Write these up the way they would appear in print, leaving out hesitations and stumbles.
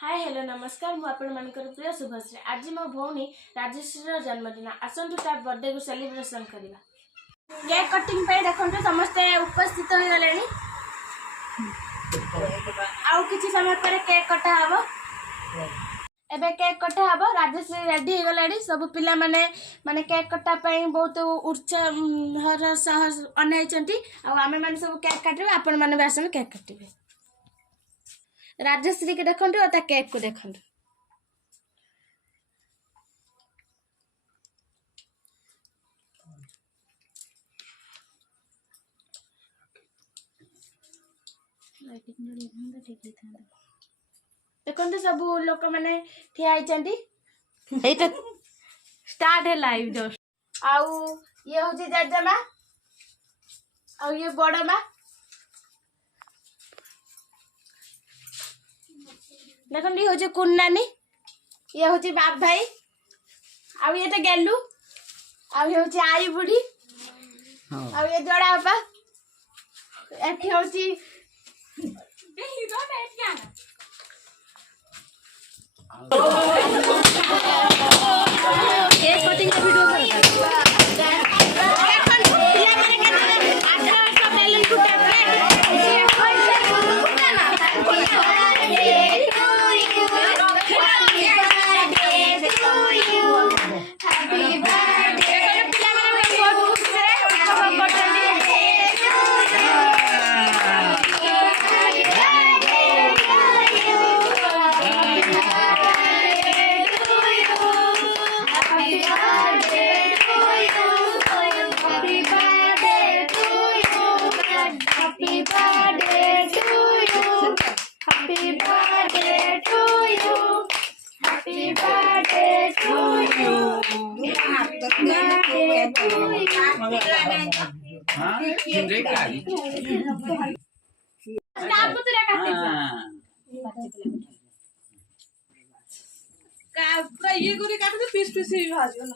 Hi hello नमस्कार मु आपण मानकर प्रिय शुभश्री आज मो भौणी राजश्री जन्मदिन आसतु तार बर्थडे को सेलिब्रेशन करवा केक कटिंग पे देखो समस्ते उपस्थित हो गले आउ किसी समय पर केक कटा हम एबे केक कटा हम राजश्री रेडी हो गले सब पिला माने माने केक कटा बहुत उत्साह सह अनाई आमे माने सब केक काटे आपण माने भी आसन केक काटे राजश्री के देखो और केक को देखो देखो सब लोक मैंने ठिया स्टार्ट है लाइव जस्ट आउ ये हूँ जेजेमा आउ ये बड़ माँ देखो ये हूँ कुन्नानी ये हूँ बाप भाई आउ ये तो गेलु आउ ये हूँ आई बुढ़ी आउ ये जोड़ा बापा एठी हूँ केक कटिंग का वीडियो ये गोरी काट दे पीस पीस ही भाजियो ना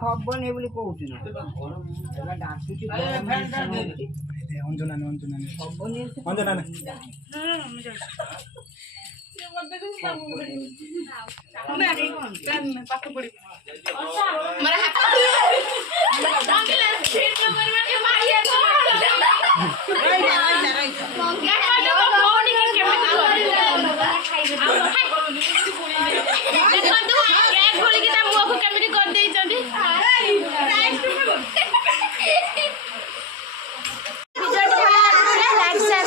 हबने बोली कहूँ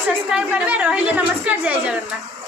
सब्सक्राइब करेंगे। रही नमस्कार जय जगन्नाथ।